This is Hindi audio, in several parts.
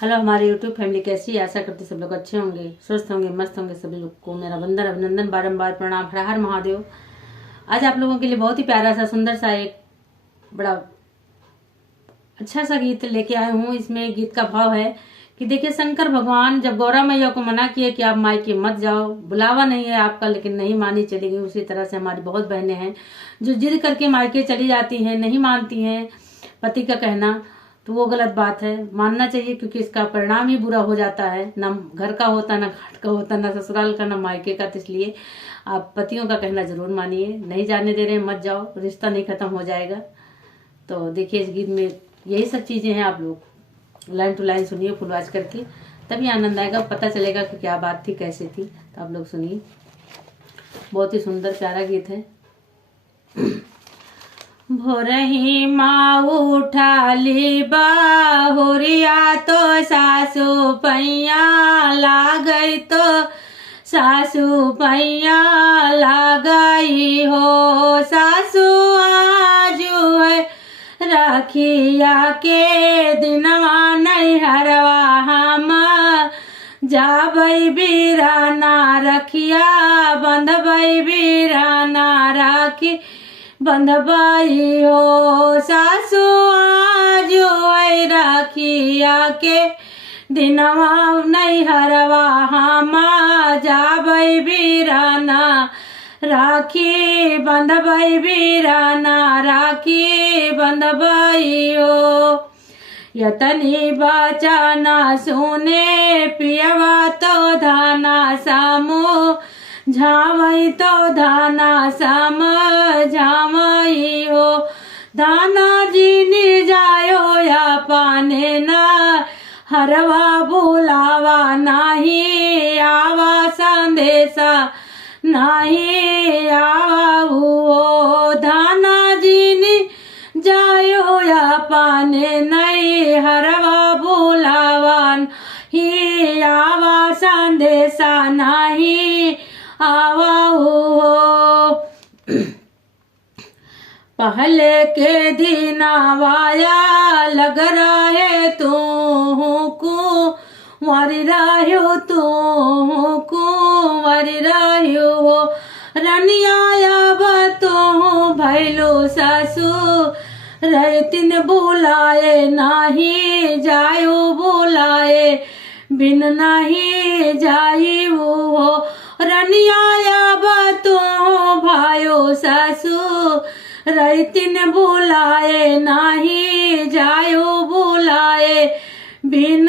हेलो हमारे यूट्यूब फैमिली, कैसी है? आशा करती सब लोग अच्छे होंगे, स्वस्थ होंगे, मस्त होंगे। सभी लोग को मेरा वंदन अभिनंदन बारंबार प्रणाम। हर हर महादेव। आज आप लोगों के लिए बहुत ही प्यारा सा सुंदर सा एक बड़ा अच्छा सा गीत लेके आए हूँ। इसमें गीत का भाव है कि देखिए, शंकर भगवान जब गौरा मैया को मना किए कि आप मायके मत जाओ, बुलावा नहीं है आपका, लेकिन नहीं मानी चली गई। उसी तरह से हमारी बहुत बहनें हैं जो जिद करके मायके चली जाती हैं, नहीं मानती हैं पति का कहना। तो वो गलत बात है, मानना चाहिए, क्योंकि इसका परिणाम ही बुरा हो जाता है। ना घर का होता, ना घाट का होता, ना ससुराल का, ना मायके का। तो इसलिए आप पतियों का कहना जरूर मानिए। नहीं जाने दे रहे हैं, मत जाओ, रिश्ता नहीं खत्म हो जाएगा। तो देखिए, इस गीत में यही सब चीजें हैं। आप लोग लाइन टू लाइन सुनिए फुल वॉच करके, तभी आनंद आएगा, पता चलेगा कि क्या बात थी, कैसे थी। तो आप लोग सुनिए, बहुत ही सुंदर प्यारा गीत है। भोरही माँ उठाली बाहुरिया, तो सासू पैया लागई, तो सासू पैया लागई हो। सासू आजू है रखिया के दिनवा, नहीं हरवा हम जाबई बीराना रखिया, बंधबई बीराना राखी बंधबाई हो। सासू आजू है राखिया के दिनवा, नहीं हरवा हम जाबई बीराना राखी बंधबई बीराना राखी बंधबई हो। यतनी बचाना सुने पियवा, तो धाना सामो झावई, तो धाना सम झावई हो। धाना जीनी जायो या पाने ना, हरवा बुलावा नाही आवा, संदेशा नाही आवा हो। धाना जीनी जायो या पाने नहीं, हरवा बुलावा ही आवा, संदेशा नाही आवा हो। पहले के दिन आवाया लग रहा है तू को मरी रहो, तू को मरी रहो हो। रनिया तो भैलो सासू रहतिन बुलाए, नाही जायो बुलाए बिन नहीं जाई हो। रनिया तो भायो सासू रहतिन बुलाए, नाही जायो बुलाए बिन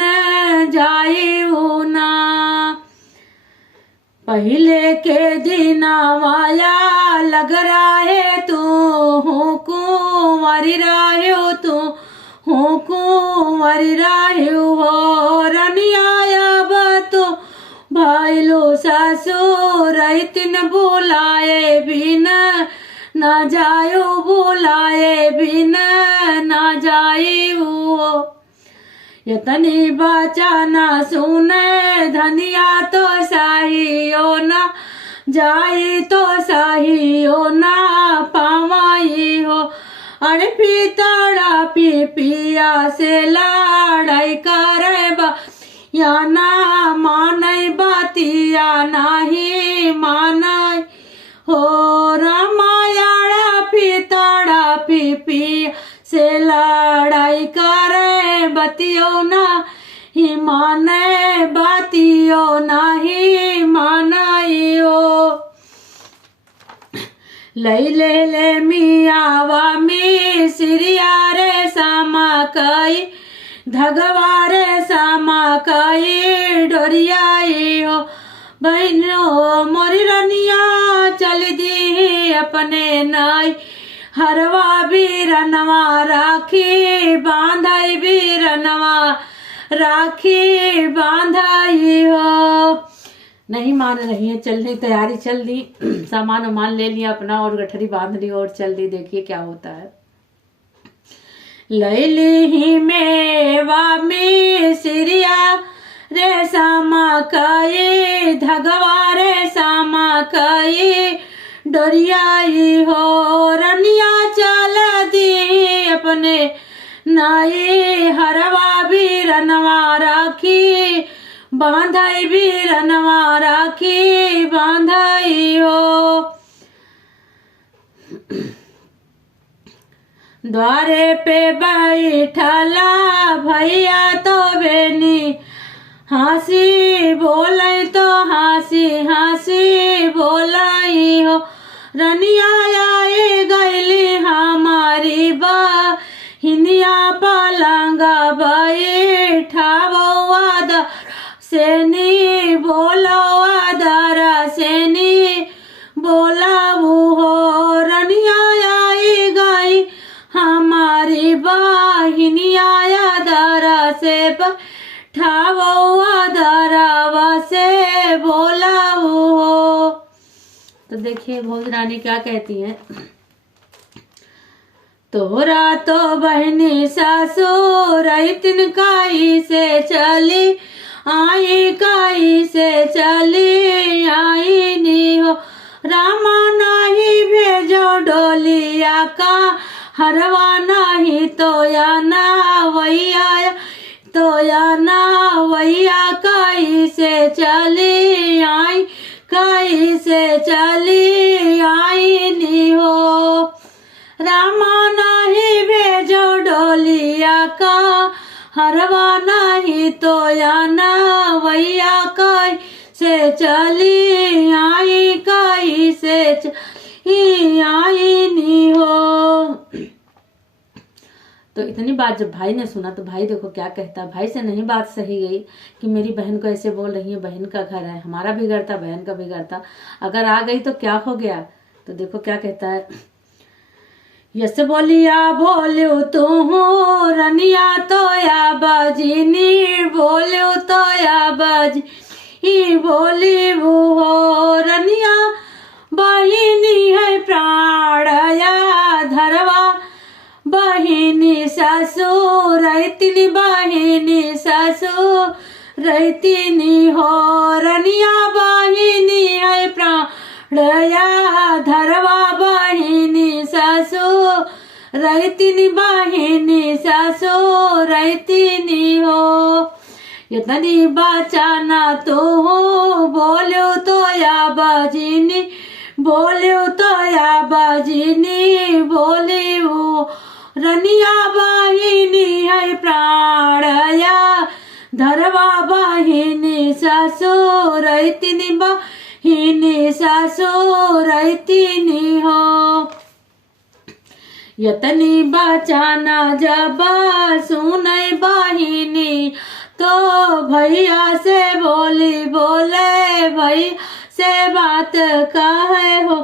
जाई हो ना। पहले के दिन वाया लग रहा है तू कुंवारी रहो, तू कुंवारी रहो हो। रनिया तो भाईलो सासू रहतिन बुलाए बिन ना जायो बुलाए बिन ना जाई हो। यतनी बचाना सुने धनिया, तो सहियो ना जाई, तो सहियो ना पावाई हो। अरे पितड़ा पिया से लड़ाई करे बा, या ना मानई बातिया नाही मानई हो। रामायण पितड़ा पिया से लड़ाई करे बतियो ना ही माने, बातियो नाही मानई हो। लैले ले मियावा मी सिरिया रे सामा कई, धगवा रे सामा कई डोरियाई हो। बहनों मोरी रनिया चल दी अपने नाई, हरवा बीरनवा राखी बांधाई, बीरनवा राखी बांधाई हो। नहीं मान रही है, चलने तैयारी चल दी, सामान वामान ले लिया अपना और गठरी बांध ली और चल दी। देखिए क्या होता है। लैली ही मेवा में सिरिया रे सामा कई, धगवा रे सामा कई डोरियाई हो। रनिया चल दी अपने नाई, हरवा भी रनवा राखी बांधाई वीरनवा राखी बांधाई हो। द्वारे पे बैठला भैया तो बेनी हंसी बोलाई तो हंसी हंसी बोलाई हो। रनिया आई गईली हमारी बहिनिया पलंगा बैठावो आदर सेनी बोलो आदर सेनी बोलाऊ हो। रनिया आई गई हमारी बहिनिया आदर से बैठावो आदर से बोलाऊ हो। तो देखिए भोज रानी क्या कहती हैं। तोरा तो बहनी सासुर तिन काई से चली आई काई से चली आई नी हो। रामा नहीं भेजो डोलिया का हरवा नहीं तो या ना वैया तो या ना वैया काई से चली आई काई से चली आई नी हो। रामा नहीं भेजो डोलिया का हरवा नहीं तो या ना वैया काई से चली आई काई से चली आई नी हो। तो इतनी बात जब भाई ने सुना तो भाई देखो क्या कहता। भाई से नहीं बात सही गई कि मेरी बहन को ऐसे बोल रही है, बहन का घर है, हमारा बिगड़ता बहन का बिगड़ता, अगर आ गई तो क्या हो गया। तो देखो क्या कहता है। यस बोलिया बोलो तू हो रनिया तो या बाजिनी बोलो तो या बाजी बोली वो हो। रनिया बहिनी है प्राण या धरवा बहिनी सासु रहती बहिनी सासु रहती हो। रनिया बहिनी है प्राण या धरवा बहिनी सासु रहती बहिनी सासु रहती हो। यतनी बचाना तो हो बोलो तो या बाजिनी बोलो तो या बाजिनी बोली वो। रनिया बहिनी है प्राण या धरवा बहिनी सासु रहती बहिनी सासु रहती हो। यतनी बचाना जब सुनै बहिनी तो भैया से बोली बोले भैया से बात कहे हो।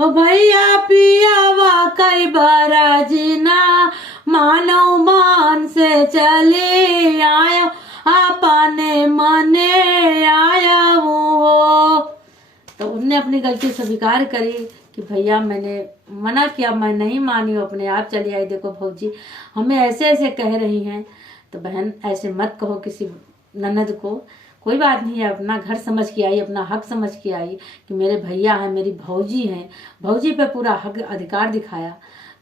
भैया पियावा कई बारा जीना मानो मान से चले आया अपने मने आया हो। तो उनने अपनी गलती स्वीकार करी कि भैया मैंने मना किया, मैं नहीं मानी, अपने आप चली आई। देखो भौजी हमें ऐसे ऐसे कह रही हैं। तो बहन ऐसे मत कहो किसी ननद को, कोई बात नहीं है, अपना घर समझ के आई, अपना हक समझ के आई कि मेरे भैया हैं, मेरी भौजी हैं, भौजी पे पूरा हक अधिकार दिखाया।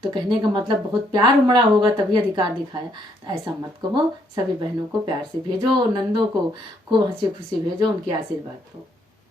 तो कहने का मतलब बहुत प्यार उमड़ा होगा तभी अधिकार दिखाया। तो ऐसा मत कहो, सभी बहनों को प्यार से भेजो, नंदों को खूब हंसी खुशी भेजो, उनकी आशीर्वाद दो।